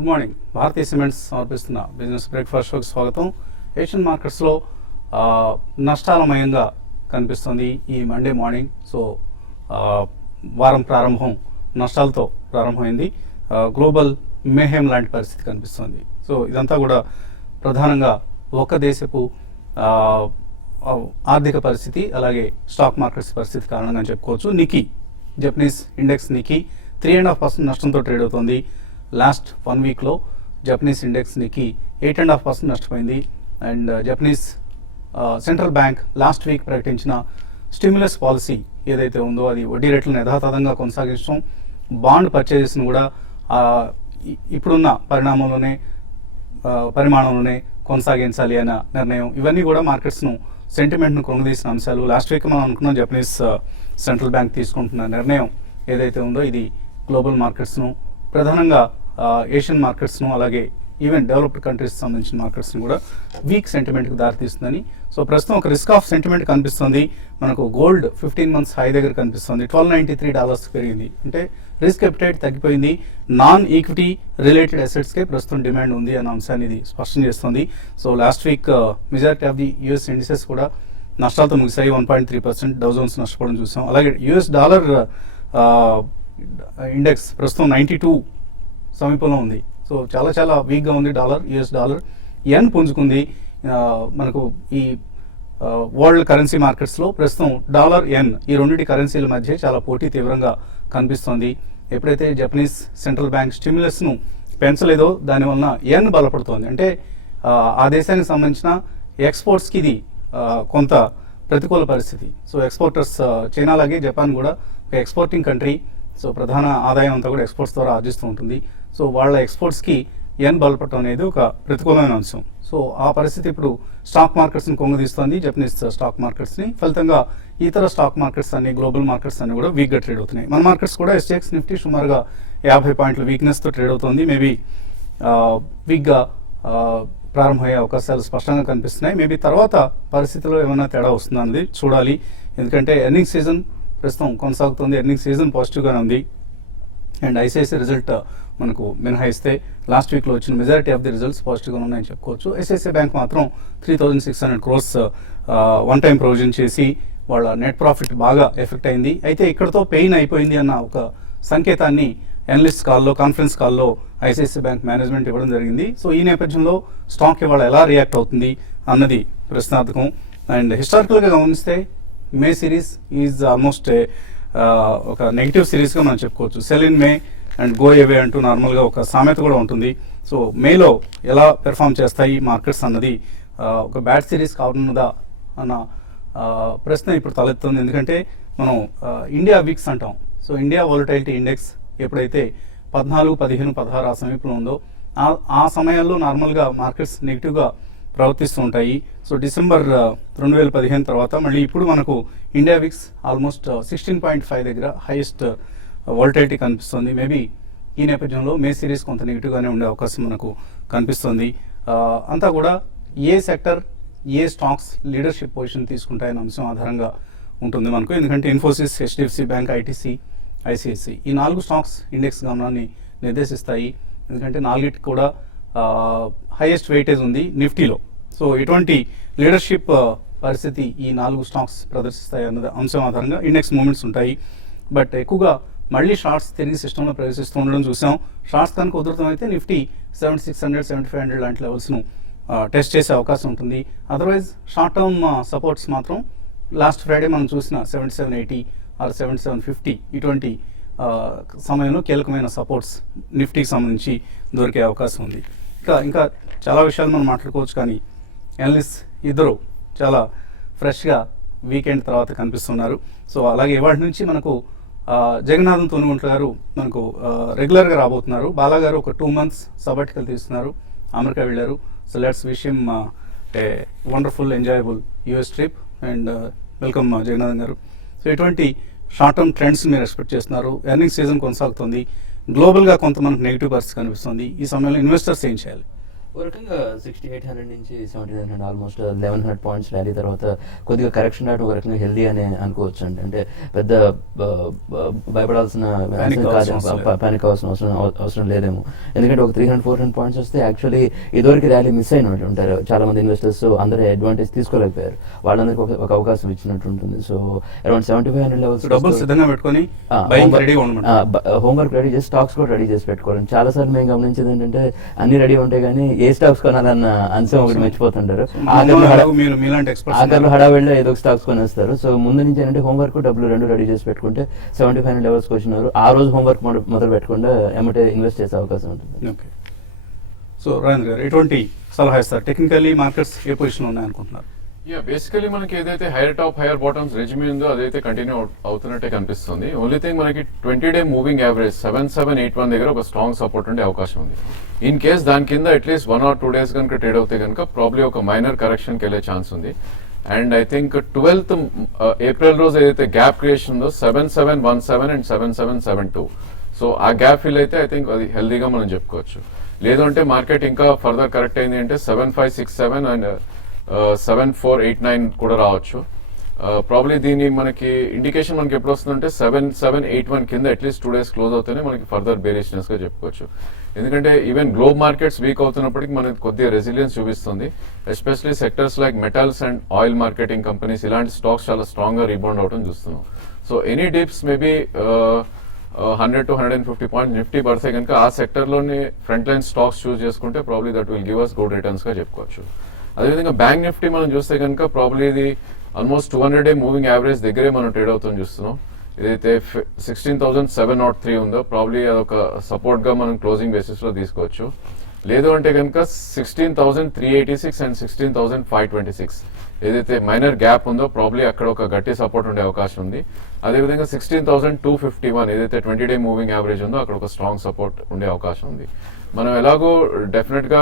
Good morning. Bharatiya cements సమర్పిస్తున్న business breakfast షోకి స్వాగతం. ఏషియన్ మార్కెట్స్లో నష్టాలమయంగా కనిపిస్తుంది ఈ మండే మార్నింగ్. సో వారం ప్రారంభం నష్టాలతో ప్రారంభమైంది. గ్లోబల్ మేహేం లాంటి పరిస్థితి కనిపిస్తుంది. సో ఇదంతా కూడా ప్రధానంగా ఒక దేశపు ఆర్థిక పరిస్థితి, అలాగే స్టాక్ మార్కెట్స్ పరిస్థితి కారణంగా చెప్పుకోవచ్చు. నికీ జపనీస్ ఇండెక్స్ నికీ 3.5% నష్టంతో ట్రేడ్ అవుతుంది. లాస్ట్ 1 వీక్లో జపనీస్ ఇండెక్స్ నికీ 8.5% నష్టపోయింది. And Japanese central bank last week ప్రకటించిన స్టిమ్యులస్ పాలసీ ఏదైతే ఉందో అది వడ్డీ రేట్లను యథాతథంగా కొనసాగించడం, బాండ్ పర్చేజెస్ను కూడా ఇప్పుడున్న పరిమాణంలోనే కొనసాగించాలి అన్న నిర్ణయం, ఇవన్నీ కూడా మార్కెట్స్ను సెంటిమెంట్ను కృంగదీసిన అంశాలు. లాస్ట్ వీక్ మనం అనుకున్నాం జపనీస్ సెంట్రల్ బ్యాంక్ తీసుకుంటున్న నిర్ణయం ఏదైతే ఉందో ఇది గ్లోబల్ మార్కెట్స్ను, ప్రధానంగా ఏషియన్ మార్కెట్స్ను, అలాగే ఈవెన్ డెవలప్డ్ కంట్రీస్ సంబంధించిన మార్కెట్స్ని కూడా వీక్ సెంటిమెంట్కి దారితీస్తుందని. సో ప్రస్తుతం ఒక రిస్క్ ఆఫ్ సెంటిమెంట్ కనిపిస్తుంది. మనకు గోల్డ్ 15 months హై దగ్గర కనిపిస్తుంది. $1,293 పెరిగింది. అంటే రిస్క్ ఎపిటైట్ తగ్గిపోయింది. నాన్ ఈక్విటీ రిలేటెడ్ అసెట్స్కే ప్రస్తుతం డిమాండ్ ఉంది అన్న అంశాన్ని ఇది స్పష్టం చేస్తుంది. So last week majority of the US indices కూడా నష్టాలతో ముగిసాయి. 1.3% డౌ జోన్స్ నష్టపోవడం చూసాం. అలాగే యూఎస్ డాలర్ ఇండెక్స్ ప్రస్తుతం 92 సమీపంలో ఉంది. సో చాలా వీక్గా ఉంది డాలర్, యూఎస్ డాలర్. ఎన్ పుంజుకుంది. మనకు ఈ వరల్డ్ కరెన్సీ మార్కెట్స్లో ప్రస్తుతం డాలర్ ఎన్ ఈ రెండింటి కరెన్సీల మధ్య చాలా పోటీ తీవ్రంగా కనిపిస్తోంది. ఎప్పుడైతే జపనీస్ సెంట్రల్ బ్యాంక్ స్టిమ్యులస్ను పెంచలేదో దానివలన ఎన్ బలపడుతోంది. అంటే ఆ దేశానికి సంబంధించిన ఎక్స్పోర్ట్స్కి ఇది కొంత ప్రతికూల పరిస్థితి. సో ఎక్స్పోర్టర్స్ చైనా లాగే జపాన్ కూడా ఒక ఎక్స్పోర్టింగ్ కంట్రీ. సో ప్రధాన ఆదాయం అంతా కూడా ఎక్స్పోర్ట్స్ ద్వారా ఆర్జిస్తూ ఉంటుంది. సో వాళ్ళ ఎక్స్పోర్ట్స్కి ఎన్ బలపడటం అనేది ఒక ప్రతికూలమైన అంశం. సో ఆ పరిస్థితి ఇప్పుడు స్టాక్ మార్కెట్స్ని కొంగదీస్తుంది, జపనీస్ స్టాక్ మార్కెట్స్ని. ఫలితంగా ఇతర స్టాక్ మార్కెట్స్ అన్ని, గ్లోబల్ మార్కెట్స్ అన్ని కూడా వీక్గా ట్రేడ్ అవుతున్నాయి. మన మార్కెట్స్ కూడా ఎస్టెక్స్ నిఫ్టీ సుమారుగా 50 పాయింట్ల వీక్నెస్తో ట్రేడ్ అవుతుంది. మేబీ వీక్గా ప్రారంభమయ్యే అవకాశాలు స్పష్టంగా కనిపిస్తున్నాయి. మేబీ తర్వాత పరిస్థితిలో ఏమైనా తేడా వస్తుందా అనేది చూడాలి. ఎందుకంటే ఎర్నింగ్ సీజన్ ప్రస్తుతం కొనసాగుతుంది. ఎర్నింగ్ సీజన్ పాజిటివ్గానే ఉంది. అండ్ ఐసిఐసిఐ రిజల్ట్ మనకు మినహాయిస్తే లాస్ట్ వీక్లో వచ్చిన మెజారిటీ ఆఫ్ ది రిజల్ట్స్ పాజిటివ్గా ఉన్నాయని చెప్పుకోవచ్చు. ఐసిఐసిఐ బ్యాంక్ మాత్రం 3,600 crores వన్ టైం ప్రొవిజన్ చేసి వాళ్ళ నెట్ ప్రాఫిట్ బాగా ఎఫెక్ట్ అయింది. అయితే ఇక్కడతో పెయిన్ అయిపోయింది అన్న ఒక సంకేతాన్ని అనలిస్ట్ కాల్లో, కాన్ఫరెన్స్ కాల్లో ఐసిఐసిఐ బ్యాంక్ మేనేజ్మెంట్ ఇవ్వడం జరిగింది. సో ఈ నేపథ్యంలో స్టాక్ ఇవాళ ఎలా రియాక్ట్ అవుతుంది అన్నది ప్రశ్నార్థకం. అండ్ హిస్టారికల్గా గమనిస్తే మే సిరీస్ ఈజ్ ఆల్మోస్ట్ ఒక నెగిటివ్ సిరీస్గా మనం చెప్పుకోవచ్చు. Cell in May and go away అంటూ నార్మల్గా ఒక సామెత కూడా ఉంటుంది. సో మేలో ఎలా పెర్ఫామ్ చేస్తాయి మార్కెట్స్ అన్నది ఒక బ్యాడ్ సిరీస్ కానున్నదా అన్న ప్రశ్న ఇప్పుడు తలెత్తుంది. ఎందుకంటే మనం ఇండియా వీక్స్ అంటాం. సో ఇండియా వాలటైలిటీ ఇండెక్స్ ఎప్పుడైతే 14, 15, 16 ఆ సమీపంలో ఉందో ఆ సమయాల్లో నార్మల్గా మార్కెట్స్ నెగిటివ్గా ప్రవర్తిస్తూ ఉంటాయి. సో డిసెంబర్ 2015 తర్వాత మళ్ళీ ఇప్పుడు మనకు ఇండియా వీక్స్ ఆల్మోస్ట్ 16.5 దగ్గర హైయెస్ట్ వాలటైలిటీ కనిపిస్తుంది. మేబీ ఈ నేపథ్యంలో మే సిరీస్ కొంత నెగిటివ్గానే ఉండే అవకాశం మనకు కనిపిస్తుంది. అంతా కూడా ఏ సెక్టర్, ఏ స్టాక్స్ లీడర్షిప్ పొజిషన్ తీసుకుంటాయన్న అంశం ఆధారంగా ఉంటుంది మనకు. ఎందుకంటే Infosys, HDFC bank, ITC, ICICI ఈ 4 స్టాక్స్ ఇండెక్స్ గమనాన్ని నిర్దేశిస్తాయి. ఎందుకంటే 4కి కూడా హైయెస్ట్ వెయిటేజ్ ఉంది నిఫ్టీలో. సో ఇటువంటి లీడర్షిప్ పరిస్థితి ఈ 4 స్టాక్స్ ప్రదర్శిస్తాయి అన్న అంశం ఆధారంగా ఇండెక్స్ మూవ్మెంట్స్ ఉంటాయి. బట్ ఎక్కువగా మళ్ళీ షార్ట్స్ తిరిగి సిస్టంలో ప్రవేశిస్తూ ఉండడం చూసాం. షార్ట్స్ కనుక ఉధృతమైతే నిఫ్టీ 7600, 7500 లాంటి లెవెల్స్ను టెస్ట్ చేసే అవకాశం ఉంటుంది. అదర్వైజ్ షార్ట్ టర్మ్ సపోర్ట్స్ మాత్రం లాస్ట్ ఫ్రైడే మనం చూసిన 7780 ఆర్ 7750 ఇటువంటి సమయంలో కీలకమైన సపోర్ట్స్ నిఫ్టీకి సంబంధించి దొరికే అవకాశం ఉంది. ఇంకా చాలా విషయాలు మనం మాట్లాడుకోవచ్చు. కానీ అనలిస్ట్ ఇద్దరు చాలా ఫ్రెష్గా వీకెండ్ తర్వాత కనిపిస్తున్నారు. సో అలాగే ఇవాటి నుంచి మనకు జగన్నాథం తోనుగుంట్ల గారు మనకు రెగ్యులర్గా రాబోతున్నారు. బాలా గారు ఒక 2 months సబాటికల్ తీస్తున్నారు, అమెరికా వెళ్ళారు. So let's wish him a wonderful enjoyable US trip and welcome Jagannatham గారు. సో ఇటువంటి షార్ట్ టర్మ్ ట్రెండ్స్ మీరు ఎక్స్పెక్ట్ చేస్తున్నారు. ఎర్నింగ్ సీజన్ కొనసాగుతుంది. గ్లోబల్గా కొంత మనకు నెగిటివ్ పరిస్థితి కనిపిస్తుంది. ఈ సమయంలో ఇన్వెస్టర్స్ ఏం చేయాలి? ఓ రకంగా 6800 నుంచి 7900 ఆల్మోస్ట్ 1100 పాయింట్స్ ర్యాలీ తర్వాత కొద్దిగా కరెక్షన్ రావడం ఒక రకంగా హెల్దీ అని అనుకోవచ్చు అండి. అంటే పెద్ద భయపడాల్సిన పానిక్ అవ్వాల్సిన అవసరం లేదేమో. ఎందుకంటే ఒక 300-400 పాయింట్స్ వస్తే యాక్చువల్లీ ఇదివరకు ర్యాలీ మిస్ అయినట్టు ఉంటారు చాలా మంది ఇన్వెస్టర్స్. అందరూ అడ్వాంటేజ్ తీసుకోలేకపోయారు, వాళ్ళందరికీ ఒక అవకాశం ఇచ్చినట్టు ఉంటుంది. సో అరౌండ్ 7500 లెవెల్స్ సిద్ధంగా పెట్టుకొని హోంవర్క్ రెడీ చేసి స్టాక్స్ కూడా రెడీ చేసి పెట్టుకోవాలి. చాలా సార్లు మేము గమనించేది ఏంటంటే అన్ని రెడీ ఉంటాయి కానీ ఏ స్టాక్స్ కొనాలన్న అంశం ఒకటి మర్చిపోతుంటారు. ఆఖరిలో హడావిడిలో ఏదో స్టాక్స్ కొనేస్తారు. సో ముందు నుంచి ఏంటంటే హోంవర్క్ డబ్బులు రెండు రెడీ చేసి పెట్టుకుంటే 7500 లెవెల్స్కి వచ్చినారు ఆ రోజు హోంవర్క్ మొదలు పెట్టకుండా ఎమ్మటే ఇన్వెస్ట్ చేసే అవకాశం ఉంటుంది. సో రాజేంద్ర గారు ఎటువంటి సలహా ఇస్తారు? టెక్నికల్లీ మార్కెట్స్ ఏ పొజిషన్ ఉన్నాయనుకుంటున్నారు? బేసికలీ మనకి ఏదైతే హైయర్ టాప్ హైయర్ బాటమ్స్ రెజిమీ ఉందో అదైతే కంటిన్యూ అవుతున్నట్టే కనిపిస్తుంది. ఓన్లీ థింగ్ మనకి 20-day మూవింగ్ యావరేజ్ 7781 దగ్గర ఒక స్ట్రాంగ్ సపోర్ట్ ఉండే అవకాశం ఉంది. ఇన్ కేస్ దాని కింద అట్లీస్ట్ 1 or 2 days కనుక ట్రేడ్ అవుతే కనుక ప్రాబ్లీ ఒక మైనర్ కరెక్షన్కి వెళ్ళే ఛాన్స్ ఉంది. And I think 12th April రోజు ఏదైతే గ్యాప్ క్రియేషన్ ఉందో 7717 అండ్ 7772, సో ఆ గ్యాప్ ఫిల్ అయితే ఐ థింక్ అది హెల్దీగా మనం చెప్పుకోవచ్చు. లేదు అంటే మార్కెట్ ఇంకా ఫర్దర్ కరెక్ట్ అయింది అంటే 7567 అండ్ 7489 కూడా రావచ్చు. ప్రాబ్లీ దీని మనకి ఇండికేషన్ మనకి ఎప్పుడు వస్తుందంటే 7781 కింద అట్లీస్ట్ 2 days క్లోజ్ అవుతేనే మనకి ఫర్దర్ బేరిష్నెస్ గా చెప్పుకోవచ్చు. ఎందుకంటే ఈవెన్ గ్లోబల్ మార్కెట్స్ వీక్ అవుతున్నప్పటికీ మనకి కొద్దిగా రెసిలియన్స్ చూపిస్తుంది. Especially sectors like metals and oil marketing companies ఇలాంటి స్టాక్స్ చాలా స్ట్రాంగ్ గా రీబౌండ్ అవడం చూస్తున్నాం. So any dips maybe 100 to 150 points Nifty పడితే కనుక ఆ సెక్టర్లోని ఫ్రంట్ లైన్ స్టాక్స్ చూస్ చేసుకుంటే probably that will give us good returns గా చెప్పుకోవచ్చు. అదేవిధంగా బ్యాంక్ నిఫ్టీ మనం చూస్తే కనుక ప్రాబ్లీ ఇది ఆల్మోస్ట్ 200-day మూవింగ్ యావరేజ్ దగ్గరే మనం ట్రేడ్ అవుతాం చూస్తున్నాం. ఏదైతే 16,703 ఉందో ప్రాబ్లీ అదొక సపోర్ట్ గా మనం క్లోజింగ్ బేసిస్ లో తీసుకోవచ్చు. లేదు అంటే కనుక 16,386 అండ్ 16,526 ఏదైతే మైనర్ గ్యాప్ ఉందో ప్రాబ్లీ అక్కడ ఒక గట్టి సపోర్ట్ ఉండే అవకాశం ఉంది. అదేవిధంగా 16,251 ఏదైతే 20-day మూవింగ్ యావరేజ్ ఉందో అక్కడ ఒక స్ట్రాంగ్ సపోర్ట్ ఉండే అవకాశం ఉంది. మనం ఎలాగో డెఫినెట్ గా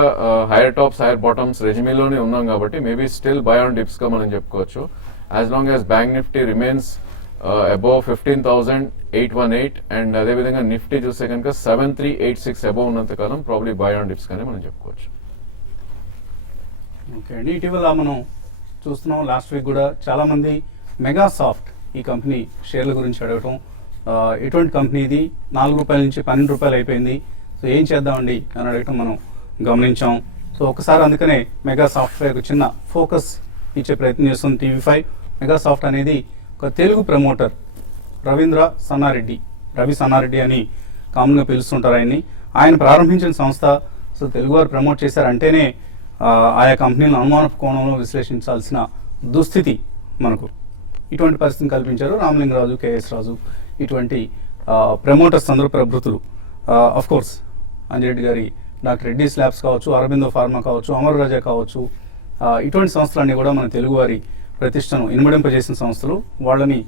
హైయర్ టాప్స్ హైయర్ బాటమ్స్ రెజిమీలోనే ఉన్నాం కాబట్టి maybe still by on dips గా మనం చెప్పుకోవచ్చు. As long as bank Nifty remains above 15,818 and అదేవిధంగా నిఫ్టీ చూస్తే కనుక 7386 అబౌవ్ ఉన్నంత కాలం ప్రాబ్లీ బై ఆన్ డిప్స్ గానే మనం చెప్పుకోవచ్చు. ఓకే అండి, ఇటీవల మనం చూస్తున్నాం లాస్ట్ వీక్ కూడా చాలా మంది మెగాసాఫ్ట్ ఈ కంపెనీ షేర్ల గురించి అడగటం, ఎటువంటి కంపెనీ ఇది, 4 రూపాయల నుంచి 12 రూపాయలు అయిపోయింది, సో ఏం చేద్దామండి అని అడగటం మనం గమనించాం. సో ఒకసారి అందుకనే మెగా సాఫ్ట్వేర్ చిన్న ఫోకస్ ఇచ్చే ప్రయత్నం చేస్తుంది TV5. మెగా సాఫ్ట్ అనేది ఒక తెలుగు ప్రమోటర్ రవి సన్నారెడ్డి అని కామన్గా పిలుస్తుంటారు ఆయన్ని. ఆయన ప్రారంభించిన సంస్థ. సో తెలుగువారు ప్రమోట్ చేశారంటేనే ఆయా కంపెనీలను అనుమానపు కోణంలో విశ్లేషించాల్సిన దుస్థితి మనకు. ఇటువంటి పరిస్థితిని కల్పించారు రామలింగరాజు, KS రాజు ఇటువంటి ప్రమోటర్స్ అందరూ ప్రభృతులు. ఆఫ్ కోర్స్ అంజిరెడ్డి గారి డాక్టర్ రెడ్డీస్ ల్యాబ్స్ కావచ్చు, అరబిందో ఫార్మా కావచ్చు, అమర్ రాజా కావచ్చు, ఇటువంటి సంస్థలన్నీ కూడా మన తెలుగువారి ప్రతిష్టను ఇనుమడింపజేసిన సంస్థలు. వాళ్ళని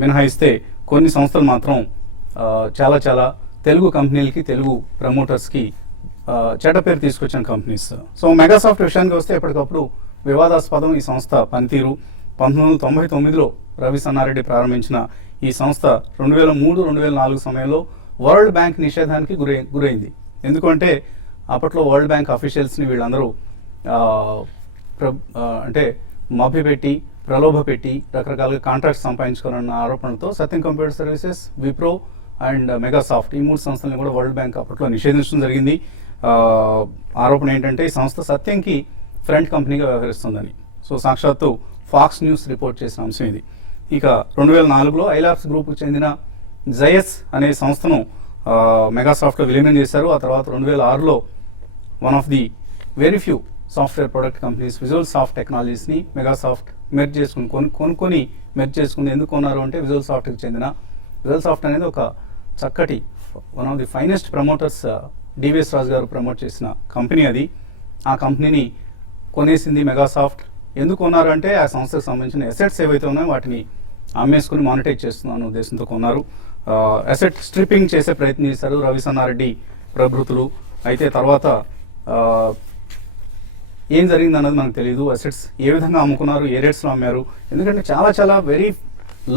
మినహాయిస్తే కొన్ని సంస్థలు మాత్రం చాలా చాలా తెలుగు కంపెనీలకి, తెలుగు ప్రమోటర్స్కి చెడ్డ పేరు తీసుకొచ్చిన కంపెనీస్. సో మెగాసాఫ్ట్ విషయానికి వస్తే ఎప్పటికప్పుడు వివాదాస్పదం ఈ సంస్థ పనితీరు. 1999లో రవి సన్నారెడ్డి ప్రారంభించిన ఈ సంస్థ 2003-2004 సమయంలో వరల్డ్ బ్యాంక్ నిషేధానికి గురైంది. ఎందుకంటే అప్పట్లో వరల్డ్ బ్యాంక్ అఫీషియల్స్ని వీళ్ళందరూ అంటే మభ్యపెట్టి, ప్రలోభపెట్టి రకరకాలుగా కాంట్రాక్ట్స్ సంపాదించుకోవాలన్న ఆరోపణలతో సత్యం computer services, Wipro and Megasoft ఈ 3 సంస్థలను కూడా వరల్డ్ బ్యాంక్ అప్పట్లో నిషేధించడం జరిగింది. ఆరోపణ ఏంటంటే ఈ సంస్థ సత్యంకి ఫ్రంట్ కంపెనీగా వ్యవహరిస్తుందని. సో సాక్షాత్తు ఫాక్స్ న్యూస్ రిపోర్ట్ చేసిన అంశం ఇది. ఇక 2004లో ఐలాబ్స్ గ్రూప్కి చెందిన జయస్ అనే సంస్థను మెగాసాఫ్ట్లో విలీనం చేశారు. ఆ తర్వాత 2006లో one of the very few software product companies visual soft టెక్నాలజీస్ని మెగాసాఫ్ట్ మెర్జ్ చేసుకుని కొనుక్కొని మెర్జ్ చేసుకుని ఎందుకు కొన్నారు అంటే విజువల్ సాఫ్ట్కి చెందిన విజువల్ సాఫ్ట్ అనేది ఒక చక్కటి one of the finest promoters DVS Raju garu promote చేసిన కంపెనీ అది. ఆ కంపెనీని కొనేసింది మెగాసాఫ్ట్. ఎందుకు కొన్నారు అంటే ఆ సంస్థకు సంబంధించిన అసెట్స్ ఏవైతే ఉన్నాయో వాటిని అమ్మేసుకుని మానిటైజ్ చేస్తున్నాను ఉద్దేశంతో కొన్నారు. అసెట్ స్ట్రిప్పింగ్ చేసే ప్రయత్నం చేశారు రవి సన్నారెడ్డి ప్రభృతులు. అయితే తర్వాత ఏం జరిగింది అన్నది మనకు తెలియదు. అసెట్స్ ఏ విధంగా అమ్ముకున్నారు, ఏ రేట్స్లో అమ్మారు, ఎందుకంటే చాలా చాలా వెరీ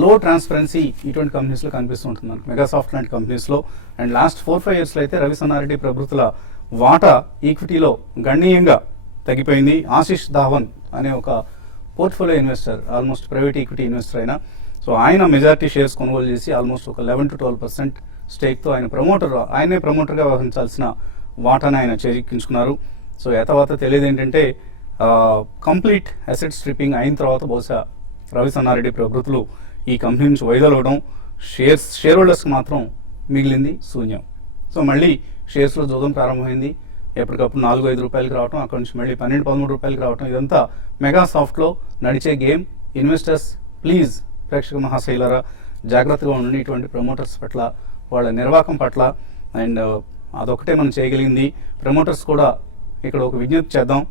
లో ట్రాన్స్పరెన్సీ ఇటువంటి కంపెనీస్లో కనిపిస్తుంటుంది మనకు మెగాసాఫ్ట్ లాంటి కంపెనీస్లో. అండ్ లాస్ట్ 4-5 yearsలో అయితే రవి సన్నారెడ్డి ప్రభృతుల వాటా ఈక్విటీలో గణనీయంగా తగ్గిపోయింది. ఆశిష్ ధావన్ అనే ఒక portfolio investor, almost private equity investor అయినా, సో ఆయన మెజారిటీ షేర్స్ కొనుగోలు చేసి ఆల్మోస్ట్ ఒక 11 to 12% స్టేక్తో ఆయనే ప్రమోటర్గా వ్యవహరించాల్సిన వాటాను ఆయన చేజిక్కించుకున్నారు. సో తర్వాత తెలియదు ఏంటంటే కంప్లీట్ అసెట్ స్ట్రిప్పింగ్ అయిన తర్వాత బహుశా రవి సన్నారెడ్డి ప్రకృతులు ఈ కంపెనీ నుంచి వైదొలగడం, షేర్ హోల్డర్స్కి మాత్రం మిగిలింది శూన్యం. సో మళ్ళీ షేర్స్లో జోదం ప్రారంభమైంది. ఎప్పటికప్పుడు 4-5 రూపాయలకి రావటం, అక్కడ నుంచి మళ్ళీ 12-13 రూపాయలకి రావటం, ఇదంతా మెగా సాఫ్ట్లో నడిచే గేమ్. ఇన్వెస్టర్స్ ప్లీజ్, ప్రేక్షక మహాశైలారా, జాగ్రత్తగా ఉండండి ఇటువంటి ప్రమోటర్స్ పట్ల, వాళ్ళ నిర్వాహకం పట్ల. అండ్ అదొకటే మనం చేయగలిగింది. ప్రమోటర్స్ కూడా ఇక్కడ ఒక విజ్ఞప్తి చేద్దాం.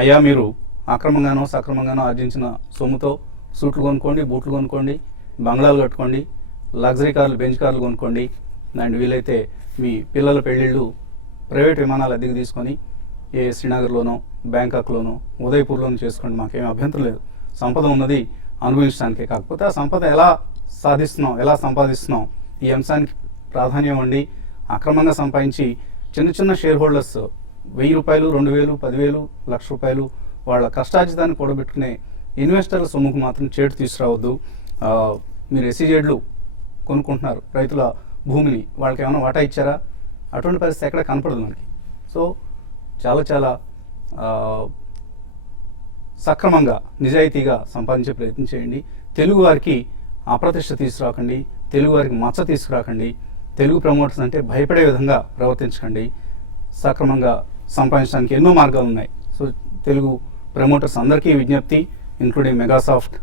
అయ్యా, మీరు అక్రమంగానో సక్రమంగానో ఆర్జించిన సొమ్ముతో సూట్లు కొనుక్కోండి, బూట్లు కొనుక్కోండి, బంగ్లాలు కట్టుకోండి, లగ్జరీ కార్లు, బెంచ్ కార్లు కొనుక్కోండి. అండ్ వీలైతే మీ పిల్లల పెళ్ళిళ్ళు ప్రైవేట్ విమానాలు అద్దెకి తీసుకొని ఏ శ్రీనగర్లోనో, బ్యాంకాక్లోనో, ఉదయపూర్లోనో చేసుకోండి. మాకేం అభ్యంతరం లేదు. సంపద ఉన్నది అనుభవించడానికే. కాకపోతే ఆ సంపద ఎలా సాధిస్తున్నాం, ఎలా సంపాదిస్తున్నాం, ఈ అంశానికి ప్రాధాన్యం అండి. అక్రమంగా సంపాదించి చిన్న చిన్న షేర్ హోల్డర్స్ 1000 రూపాయలు, 2000, 10,000, ₹1,00,000 వాళ్ళ కష్టార్జితాన్ని కూడబెట్టుకునే ఇన్వెస్టర్ల సొమ్ముకు మాత్రం చేటు తీసుకురావద్దు. మీరు ఎస్సీజెడ్లు కొనుక్కుంటున్నారు, రైతుల భూమిని, వాళ్ళకి ఏమైనా వాటా ఇచ్చారా? అటువంటి పరిస్థితి ఎక్కడ కనపడదు మనకి. సో చాలా చాలా సక్రమంగా, నిజాయితీగా సంపాదించే ప్రయత్నం చేయండి. తెలుగు వారికి అప్రతిష్ట తీసుకురాకండి, తెలుగు వారికి మచ్చ తీసుకురాకండి. తెలుగు ప్రమోటర్స్ అంటే భయపడే విధంగా ప్రవర్తించకండి. సక్రమంగా సంపాదించడానికి ఎన్నో మార్గాలు ఉన్నాయి. సో తెలుగు ప్రమోటర్స్ అందరికీ విజ్ఞప్తి, ఇంక్లూడింగ్ మెగాసాఫ్ట్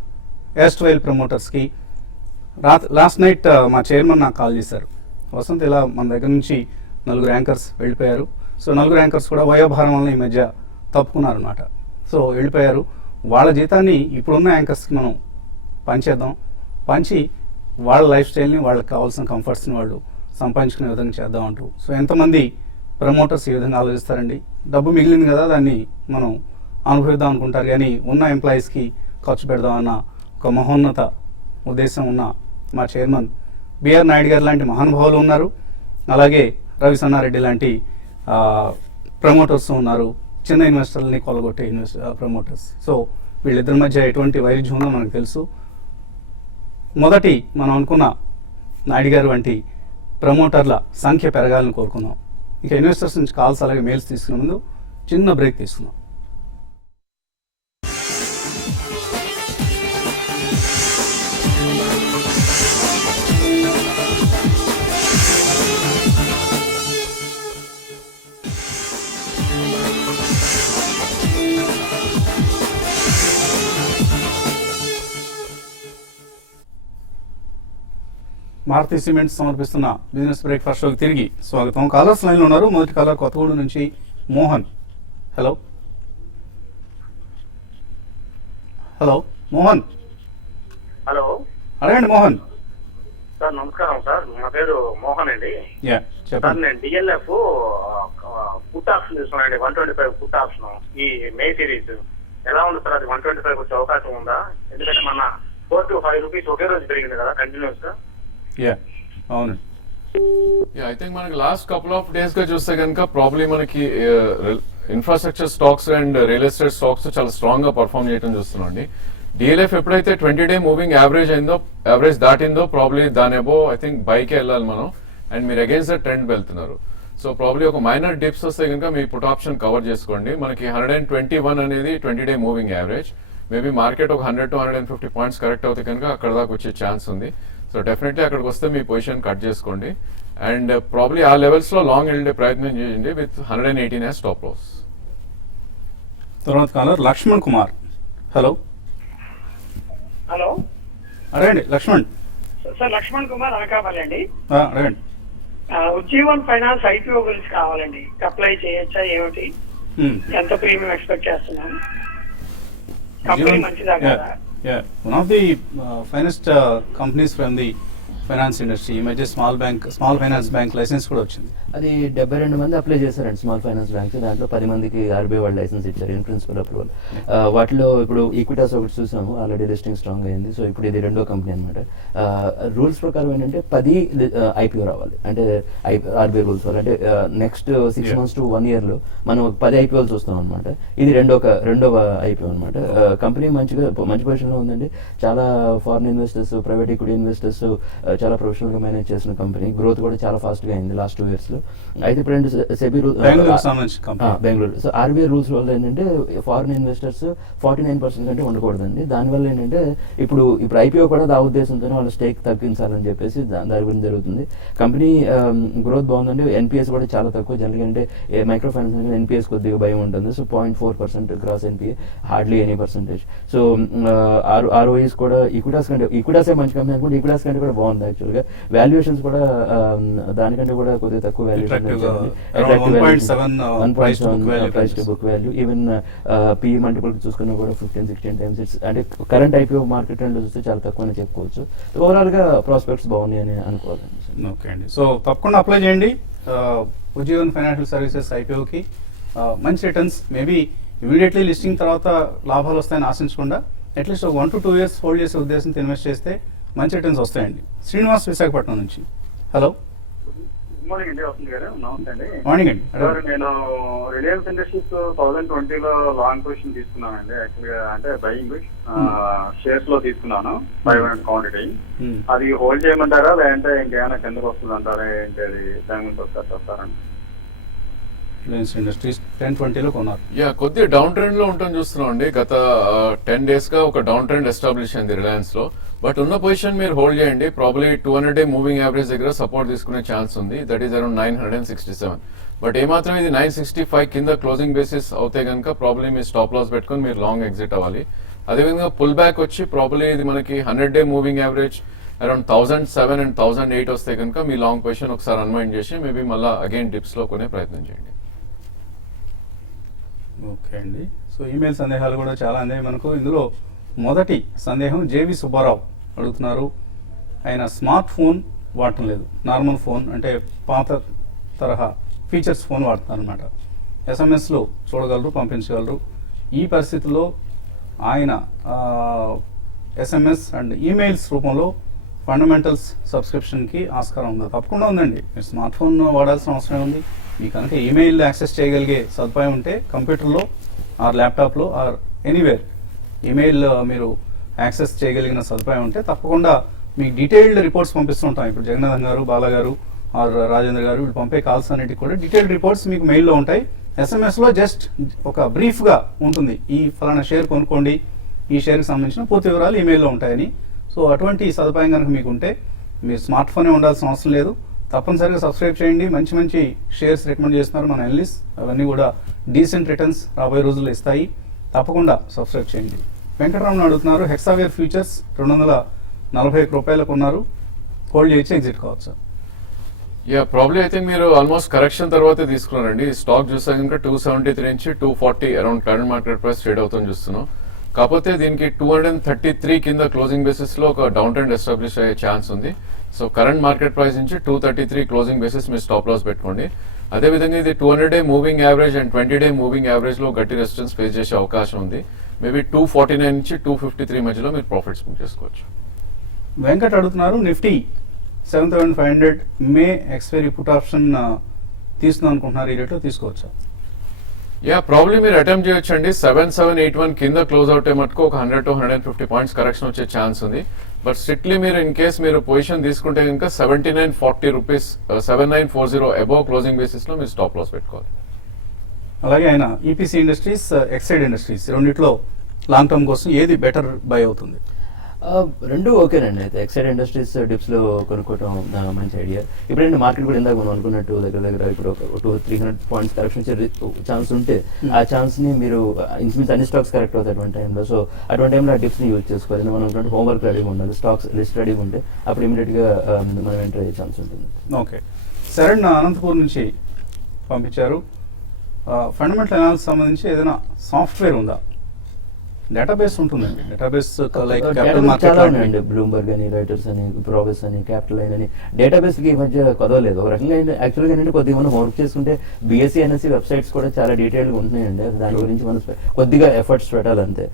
ఎస్ట్వైల్ ప్రమోటర్స్కి. లాస్ట్ నైట్ మా చైర్మన్ నాకు కాల్ చేశారు. వసంత్, ఇలా మన దగ్గర నుంచి 4 యాంకర్స్ వెళ్ళిపోయారు. సో 4 యాంకర్స్ కూడా వయోభారం వల్ల ఈ మధ్య తప్పుకున్నారు అనమాట. సో వెళ్ళిపోయారు. వాళ్ళ జీతాన్ని ఇప్పుడున్న యాంకర్స్కి మనం పంచేద్దాం, పంచి వాళ్ళ లైఫ్ స్టైల్ని, వాళ్ళకి కావాల్సిన కంఫర్ట్స్ని వాళ్ళు సంపాదించుకునే విధంగా చేద్దాం అంటూ. సో ఎంతమంది ప్రమోటర్స్ ఈ విధంగా ఆలోచిస్తారండి? డబ్బు మిగిలింది కదా, దాన్ని మనం అనుభవిద్దాం అనుకుంటారు, కానీ ఉన్న ఎంప్లాయీస్కి ఖర్చు పెడదామన్న ఒక మహోన్నత ఉద్దేశం ఉన్న మా చైర్మన్ బిఆర్ నాయుడు గారు లాంటి మహానుభావులు ఉన్నారు. అలాగే రవి సన్నారెడ్డి లాంటి ప్రమోటర్స్ ఉన్నారు, చిన్న ఇన్వెస్టర్లని కొలగొట్టే ప్రమోటర్స్. సో వీళ్ళిద్దరి మధ్య ఎటువంటి వైరుధ్యం ఉందో మనకు తెలుసు. మొదటి మనం అనుకున్న నాయుడు గారు వంటి ప్రమోటర్ల సంఖ్య పెరగాలని కోరుకుందాం. ఇక ఇన్వెస్టర్స్ నుంచి కాల్స్ అలాగే మెయిల్స్ తీసుకునే ముందు చిన్న బ్రేక్ తీసుకుందాం. మారుతి సిమెంట్స్ సమర్పిస్తున్న బిజినెస్ బ్రేక్ఫాస్ట్ షోకి తిరిగి స్వాగతం. కాలర్స్ లైన్లో ఉన్నారు. మొదటి కాలర్ కొత్తగూడు నుంచి Mohan. Hello hello Mohan. Hello, అడగండి మోహన్. సార్ నమస్కారం సార్, నా పేరు మోహన్ అండి. సార్ చెప్పండి. నేను డిఎల్ఎఫ్ పుట్ ఆప్షన్ తీసుకున్నానండి, 125 పుట్ ఆప్షన్. ఈ మే సిరీస్ ఎలా ఉంది సార్? అది 125 వచ్చే అవకాశం ఉందా? ఎందుకంటే మన 4 to 5 రూపీస్ ఒకే రోజు పెరిగింది కదా కంటిన్యూస్ గా. అవును. ఐ థింక్ మనకి లాస్ట్ కపుల్ ఆఫ్ డేస్ గా చూస్తే కనుక ప్రాబ్లీ మనకి infrastructure stocks and real estate stocks చాలా స్ట్రాంగ్ గా పర్ఫామ్ చేయడం చూస్తున్నాం అండి. డిఎల్ఎఫ్ ఎప్పుడైతే 20-day మూవింగ్ యావరేజ్ దాటిందో ప్రాబ్లీ దాని అబో ఐ థింక్ బైకే వెళ్ళాలి మనం. అండ్ మీరు అగైన్స్ ద ట్రెండ్ వెళ్తున్నారు. సో ప్రాబ్లీ ఒక మైనర్ డిప్స్ వస్తే కనుక మీ పుట్ ఆప్షన్ కవర్ చేసుకోండి. మనకి 121 అనేది 20-day moving average. Maybe market ఒక 100 to 150 పాయింట్స్ కరెక్ట్ అవుతే కనుక అక్కడ దాకా వచ్చే ఛాన్స్ ఉంది. సో డెఫినెట్లీ అక్కడికి వస్తే మీ పొజిషన్ కట్ చేసుకోండి. అండ్ ప్రాబ్లీ ఆ లెవెల్స్ లో లాంగ్ వెళ్ళే ప్రయత్నం చేయండి విత్ 118 యాజ్ స్టాప్ లాస్. తర్వాత caller Lakshman Kumar. Hello. Hello, అడగండి లక్ష్మణ్. సార్ లక్ష్మణ్ కుమార్ అనకాపల్లి అండి. అడగండి. ఉజ్జీవన్ ఫైనాన్స్ ఐపీఓ గురించి కావాలండి. అప్లై చేయొచ్చా, ఏమిటి, ఎంత ప్రీమియం ఎక్స్పెక్ట్ చేస్తున్నాం? కంపెనీ మంచిదా కదా? One of the finest companies from the finance industry ఈ మధ్య స్మాల్ ఫైనాన్స్ బ్యాంక్ లైసెన్స్ కూడా వచ్చింది. అది 72 మంది అప్లై చేశారండి స్మాల్ ఫైనాన్స్ బ్యాంక్స్. దాంట్లో 10 మందికి ఆర్బీఐ వాళ్ళు లైసెన్స్ ఇచ్చారు ఇన్ ప్రిన్సిపల్ అప్రూవల్. వాటిలో ఇప్పుడు ఈక్విటాస్ ఒకటి చూసాము, ఆల్రెడీ లిస్టింగ్ స్ట్రాంగ్ అయింది. సో ఇప్పుడు ఇది రెండో కంపెనీ అనమాట. రూల్స్ ప్రకారం ఏంటంటే 10 ఐపీఓ రావాలి, అంటే ఆర్బీఐ రూల్స్ వల్ల అంటే నెక్స్ట్ 6 months to 1 year లో మనం 10 ఐపీఓలు చూస్తాం అనమాట. ఇది రెండవ ఐపీఓ అనమాట. కంపెనీ మంచి పొజిషన్లో ఉందండి. చాలా foreign investors, private equity investors చాలా ప్రొఫెషనల్ గా మేనేజ్ చేసిన కంపెనీ. గ్రోత్ కూడా చాలా ఫాస్ట్ గా అయింది లాస్ట్ 2 years లో. అయితే ఇప్పుడు SEBI Bengaluru. So RBI rules వల్ల ఏంటంటే ఫారిన్ ఇన్వెస్టర్స్ 49% కంటే ఉండకూడదండి. దానివల్ల ఏంటంటే ఇప్పుడు ఐపీఓ కూడా ఆ ఉద్దేశంతోనే వాళ్ళ స్టేక్ తగ్గించాలని చెప్పేసి దాని గురించి జరుగుతుంది. కంపెనీ గ్రోత్ బాగుందండి. ఎన్పిఎస్ కూడా చాలా తక్కువ. జనరల్గా అంటే మైక్రో ఫైనాన్స్ ఎన్పిఎస్ కొద్దిగా భయం ఉంటుంది. So 0.4% gross NPA, hardly any percentage. So ROEs కూడా ఈక్విటాసే మంచి కంపెనీ అనుకుంటే ఈక్విటాస్ కంటే కూడా బాగుంది యాక్చువల్గా. వాల్యుయేషన్స్ కూడా దానికంటే కూడా కొద్దిగా తక్కువ valuation, price to book value. Even PE multiple చూసుకున్నా కూడా 15-16 times. అంటే కరెంట్ ఐపీఓ మార్కెట్ ట్రెండ్ చూస్తే చాలా తక్కువ అని చెప్పుకోవచ్చు. ఓవరాల్ గా ప్రాస్పెక్ట్స్ బాగున్నాయి అని అనుకోవాలండి. ఓకే అండి. సో తప్పకుండా అప్లై చేయండి ఉజ్జీవన్ ఫైనాన్షియల్ సర్వీసెస్ ఐపీఓకి. మంచి రిటర్న్స్, మేబీ ఇమీడియట్లీ లిస్టింగ్ తర్వాత లాభాలు వస్తాయని ఆశించకుండా అట్లీస్ట్ 1 to 2 years హోల్డ్ చేసే ఉద్దేశంతో ఇన్వెస్ట్ చేస్తే మంచి రిటర్న్స్ వస్తాయండి. శ్రీనివాస్ విశాఖపట్నం నుంచి. హలో, గుడ్ మార్నింగ్ అండి. వస్తుంది గారు, నమస్తే అండి. మార్నింగ్ అండి. సార్, నేను రిలయన్స్ ఇండస్ట్రీస్ 2020లో లాంగ్ పొజిషన్ తీసుకున్నానండి. యాక్చువల్గా అంటే బయింగ్ షేర్స్ లో తీసుకున్నాను 500 క్వాంటిటీ. అది హోల్డ్ చేయమంటారా లేదంటే ఇంకేమైనా కిందకు వస్తుంది అంటారా ఏంటి, అది దాని గురించి ఒకసారి చెప్తారండి. రిలయన్స్ ఇండస్ట్రీస్ 10-20లో కొన్నారు. కొద్దిగా డౌన్ ట్రెండ్ లో ఉంటుంది చూస్తున్నాం అండి. గత 10 days గా ఒక డౌన్ ట్రెండ్ ఎస్టాబ్లిష్ అయింది రిలయన్స్ లో. బట్ ఉన్న పొజిషన్ మీరు హోల్డ్ చేయండి. ప్రాబ్లీ 200-day మూవింగ్ యావరేజ్ దగ్గర సపోర్ట్ తీసుకునే ఛాన్స్ ఉంది. That is around 967. బట్ ఏమాత్రం ఇది 965 కింద క్లోజింగ్ బేసిస్ అవుతే కనుక ప్రాబ్లీ మీ స్టాప్ లాస్ పెట్టుకుని మీరు లాంగ్ ఎగ్జిట్ అవ్వాలి. అదేవిధంగా పుల్ బ్యాక్ వచ్చి ప్రాబ్లీ ఇది మనకి 100-day moving average around 1007 and 1008 వస్తే కనుక మీ లాంగ్ పొజిషన్ ఒకసారి అన్మైండ్ చేసి మేబీ మళ్ళీ అగైన్ డిప్స్ లో కొనే ప్రయత్నం చేయండి. ఓకే అండి. సో ఈమెయిల్ సందేహాలు కూడా చాలా అందాయి మనకు. ఇందులో మొదటి సందేహం జేవి సుబ్బారావు అడుగుతున్నారు. ఆయన స్మార్ట్ ఫోన్ వాడటం లేదు, నార్మల్ ఫోన్ అంటే పాత తరహా ఫీచర్స్ ఫోన్ వాడుతున్నారు అనమాట. ఎస్ఎంఎస్లో చూడగలరు, పంపించగలరు. ఈ పరిస్థితుల్లో ఆయన ఎస్ఎంఎస్ అండ్ ఈమెయిల్స్ రూపంలో ఫండమెంటల్స్ సబ్స్క్రిప్షన్కి ఆస్కారం ఉందా? తప్పకుండా ఉందండి. మీరు స్మార్ట్ ఫోన్ వాడాల్సిన అవసరం ఉంది. మీకు కనుక ఈమెయిల్ యాక్సెస్ చేయగలిగే సదుపాయం ఉంటే కంప్యూటర్లో ఆర్ ల్యాప్టాప్లో ఆర్ ఎనీవేర్ ఈమెయిల్ మీరు యాక్సెస్ చేయగలిగిన సదుపాయం ఉంటే తప్పకుండా మీకు డీటెయిల్డ్ రిపోర్ట్స్ పంపిస్తుంటాం. ఇప్పుడు జగన్నాథన్ గారు, బాలా గారు ఆర్ రాజేంద్ర గారు వీళ్ళు పంపే కాల్స్ అన్నిటికీ కూడా డీటెయిల్డ్ రిపోర్ట్స్ మీకు మెయిల్లో ఉంటాయి. ఎస్ఎంఎస్లో జస్ట్ ఒక బ్రీఫ్గా ఉంటుంది, ఈ ఫలానా షేర్ కొనుక్కోండి, ఈ షేర్కి సంబంధించిన పూర్తి వివరాలు ఈమెయిల్లో ఉంటాయని. సో అటువంటి సదుపాయం కనుక మీకు ఉంటే మీరు స్మార్ట్ ఫోనే ఉండాల్సిన అవసరం లేదు. తప్పనిసరిగా సబ్స్క్రైబ్ చేయండి. మంచి మంచి షేర్స్ రికమెండ్ చేస్తున్నారు మన ఎనలిస్ట్. అవన్నీ కూడా డీసెంట్ రిటర్న్స్ రాబోయే రోజుల్లో ఇస్తాయి. తప్పకుండా సబ్స్క్రైబ్ చేయండి. వెంకటరామన్ అడుగుతున్నారు, హెక్సావేర్ ఫ్యూచర్స్ 241 రూపాయలకు ఉన్నారు, హోల్డ్ చేసి ఎగ్జిట్ కావచ్చు. ప్రాబ్లీ అయితే మీరు ఆల్మోస్ట్ కరెక్షన్ తర్వాత తీసుకున్నారండి. స్టాక్ చూస్తే కనుక 273 నుంచి 240 around current market price trade అవుతుంది చూస్తున్నాం. కాకపోతే దీనికి 233 కింద క్లోజింగ్ బేసిస్ లో ఒక డౌన్ ట్రెండ్ ఎస్టాబ్లిష్ అయ్యే ఛాన్స్ ఉంది. సో కరెంట్ మార్కెట్ ప్రైస్ నుంచి 233 క్లోజింగ్ బేసిస్ మీరు స్టాప్ లాస్ పెట్టుకోండి. అదేవిధంగా ఇది 200-day moving average and 20-day moving average లో గట్టి రెసిస్టెన్స్ ఫేస్ చేసే అవకాశం ఉంది. మేబీ 249 నుంచి 253 మధ్యలో మీరు ప్రాఫిట్స్ బుక్ చేసుకోవచ్చు. వెంకట్ అడుగుతున్నారు, నిఫ్టీ 7500 మే ఎక్స్పైరీ పుట్ ఆప్షన్ తీసుకుందాం అనుకుంటున్నారు, ఈ రేట్లో తీసుకోవచ్చా? ప్రాబ్లీ మీరు అటెంప్ట్ చేయొచ్చండి. 7781 కింద క్లోజ్ అవుతే మటుకు ఒక 100 to 150 పాయింట్స్ కరెక్షన్ వచ్చే ఛాన్స్ ఉంది. బట్ స్ట్రిక్ట్లీ మీరు ఇన్ కేస్ మీరు పొజిషన్ తీసుకుంటే కనుక 7940 రూపీస్ 7940 అబౌవ్ క్లోజింగ్ బేసిస్ లో మీరు స్టాప్ లాస్ పెట్టుకోవాలి. అలాగే ఆయన ఈపీసీ ఇండస్ట్రీస్, ఎక్సైడ్ ఇండస్ట్రీస్ రెండిట్లో లాంగ్ టర్మ్ కోసం ఏది బెటర్ బై అవుతుంది? రెండు ఓకేనండి. అయితే ఎక్సైడ్ ఇండస్ట్రీస్ డిప్స్ లో కొనుక్కోవడం మంచి ఐడియా. ఇప్పుడంటే మార్కెట్ కూడా ఇందాక మనం అనుకున్నట్టు దగ్గర ఇప్పుడు ఒక 200-300 పాయింట్స్ కరెక్షన్ వచ్చే ఛాన్స్ ఉంటే ఆ ఛాన్స్ ని మీరు ఇన్స్మిన్స్ అన్ని స్టాక్స్ కరెక్ట్ అవుతాయి అటువంటి టైంలో. సో అటువంటి టైంలో ఆ డిప్స్ ని యూజ్ చేసుకోవాలి. మనం అనుకుంటే హోంవర్క్ రెడీగా ఉండాలి, స్టాక్స్ లిస్ట్ రెడీగా ఉంటే అప్పుడు ఇమీడియట్ గా మనం ఎంటర్ అయ్యే ఛాన్స్ ఉంటుంది. ఓకే, శరణ్ అనంతపూర్ నుంచి పంపించారు. ఫండమెంటల్ అనాలిసిస్ సంబంధించి ఏదైనా సాఫ్ట్వేర్ ఉందా? డేటాబేస్ ఉంటుందండి. Database like Database capital market చాలా ఉన్నాయండి, బ్లూంబర్గ్ అని, రైటర్స్ అని, ప్రోబెస్ అని, క్యాపిటల్ లైన్ అని. డేటాబేస్ కి ఈ మధ్య కొదవలేదు. ఒక రకంగా యాక్చువల్గా ఏంటంటే కొద్దిగా మనం వర్క్ చేసుకుంటే BSc అనేసి వెబ్సైట్స్ కూడా చాలా డీటెయిల్ గా ఉంటున్నాయండి. దాని గురించి మనం కొద్దిగా ఎఫర్ట్స్ పెట్టాలంతే.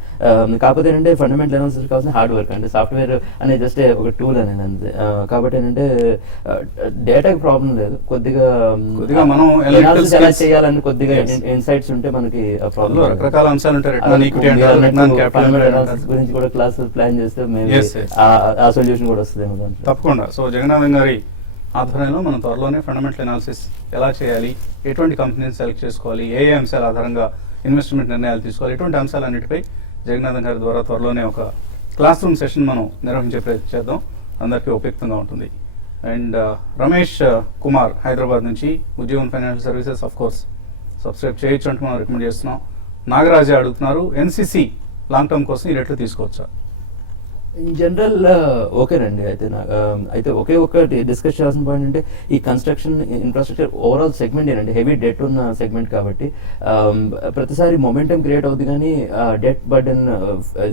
కాకపోతే ఏంటంటే ఫండమెంటల్ అనాలిసిస్ కావాల్సిన హార్డ్ వర్క్, అంటే సాఫ్ట్వేర్ అనేది జస్ట్ ఒక టూల్ అనేది అంతే. కాబట్టి ఏంటంటే డేటాకి ప్రాబ్లం లేదు, కొద్దిగా మనం analysis ఎలా చేయాలని కొద్దిగా ఇన్సైట్స్ ఉంటే మనకి ప్రాబ్లం. రకరకాల అంశాలు ఉంటాయి. రిటర్న్ ఈక్విటీ అంటారు, రిటర్న్ క్యాపిటల్ అనాలిసిస్ గురించి కూడా క్లాసెస్ ప్లాన్ చేస్తే మేము Yes, yes. ఆ సొల్యూషన్ కూడా వస్తుంది దాంట్లో. తప్పకుండా. సో జగన్నాథం గారి ఆధ్వర్యంలో మనం త్వరలోనే ఫండమెంటల్ అనాలిసిస్ ఎలా చేయాలి, ఎటువంటి కంపెనీని సెలెక్ట్ చేసుకోవాలి, ఏ అంశాల ఆధారంగా ఇన్వెస్ట్మెంట్ నిర్ణయాలు తీసుకోవాలి, ఇటువంటి అంశాలన్నిటిపై జగన్నాథం గారి ద్వారా త్వరలోనే ఒక క్లాస్ రూమ్ సెషన్ మనం నిర్వహించే ప్రయత్నం చేద్దాం. అందరికీ ఉపయుక్తంగా ఉంటుంది. అండ్ రమేష్ కుమార్ హైదరాబాద్ నుంచి ఉద్యోగం financial services of course subscribe చేయొచ్చు అంటూ మనం రికమెండ్ చేస్తున్నాం. నాగరాజే అడుగుతున్నారు, NCC లాంగ్ టర్మ్ కోసం ఈ రేట్లు తీసుకోవచ్చా? ఇన్ జనరల్ ఓకేనండి. అయితే ఒకే ఒకటి డిస్కస్ చేయాల్సిన పాయింట్ అంటే ఈ కన్స్ట్రక్షన్ ఇన్ఫ్రాస్ట్రక్చర్ ఓవరాల్ సెగ్మెంట్ ఏంటంటే హెవీ డెట్ ఉన్న సెగ్మెంట్ కాబట్టి ప్రతిసారి మొమెంటం క్రియేట్ అవుతుంది, కానీ డెట్ బర్డెన్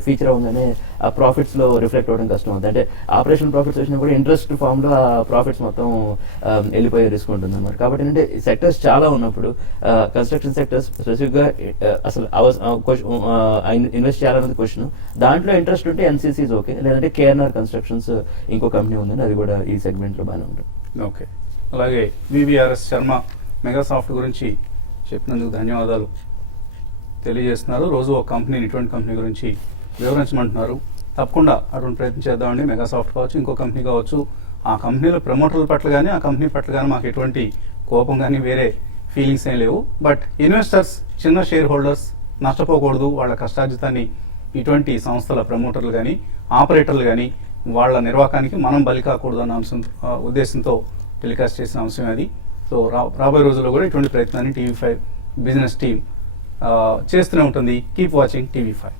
ఫీచర్ అవగానే ఆ ప్రాఫిట్స్ లో రిఫ్లెక్ట్ అవ్వడం కష్టం అవుతుంది. అంటే ఆపరేషన్ ప్రాఫిట్స్ వచ్చినప్పుడు ఇంట్రెస్ట్ ఫామ్ లో ఆ ప్రాఫిట్స్ మొత్తం వెళ్ళిపోయే రిస్క్ ఉంటుంది అనమాట. కాబట్టి ఏంటంటే సెక్టర్స్ చాలా ఉన్నప్పుడు కన్స్ట్రక్షన్ సెక్టర్స్ స్పెసిఫిక్ గా అసలు ఇన్వెస్ట్ చేయాలన్నది క్వశ్చన్. దాంట్లో ఇంట్రెస్ట్ ఉంటే NCCs ఓకే, లేదంటే KNR కన్స్ట్రక్షన్స్ ఇంకో కంపెనీ ఉందండి, అది కూడా ఈ సెగ్మెంట్ లో బాగానే ఉంటుంది. ఓకే. అలాగే VVRS శర్మ మెగాసాఫ్ట్ గురించి చెప్పినందుకు ధన్యవాదాలు తెలియజేస్తున్నారు. రోజు ఒక కంపెనీని, ఇటువంటి కంపెనీ గురించి వివరించమంటున్నారు. తప్పకుండా అటువంటి ప్రయత్నం చేద్దామండి. మెగాసాఫ్ట్ కావచ్చు, ఇంకో కంపెనీ కావచ్చు. ఆ కంపెనీల ప్రమోటర్ల పట్ల కానీ ఆ కంపెనీ పట్ల కానీ మాకు ఎటువంటి కోపం కానీ వేరే ఫీలింగ్స్ ఏం లేవు. బట్ ఇన్వెస్టర్స్, చిన్న షేర్ హోల్డర్స్ నష్టపోకూడదు. వాళ్ళ కష్టార్జితాన్ని ఇటువంటి సంస్థల ప్రమోటర్లు కానీ ఆపరేటర్లు కానీ వాళ్ళ నిర్వాహకానికి మనం బలి కాకూడదు అన్న అంశం ఉద్దేశంతో టెలికాస్ట్ చేసిన అంశం అది. సో రాబోయే రోజుల్లో కూడా ఇటువంటి ప్రయత్నాన్ని TV5 బిజినెస్ టీమ్ చేస్తూనే ఉంటుంది. Keep watching TV5.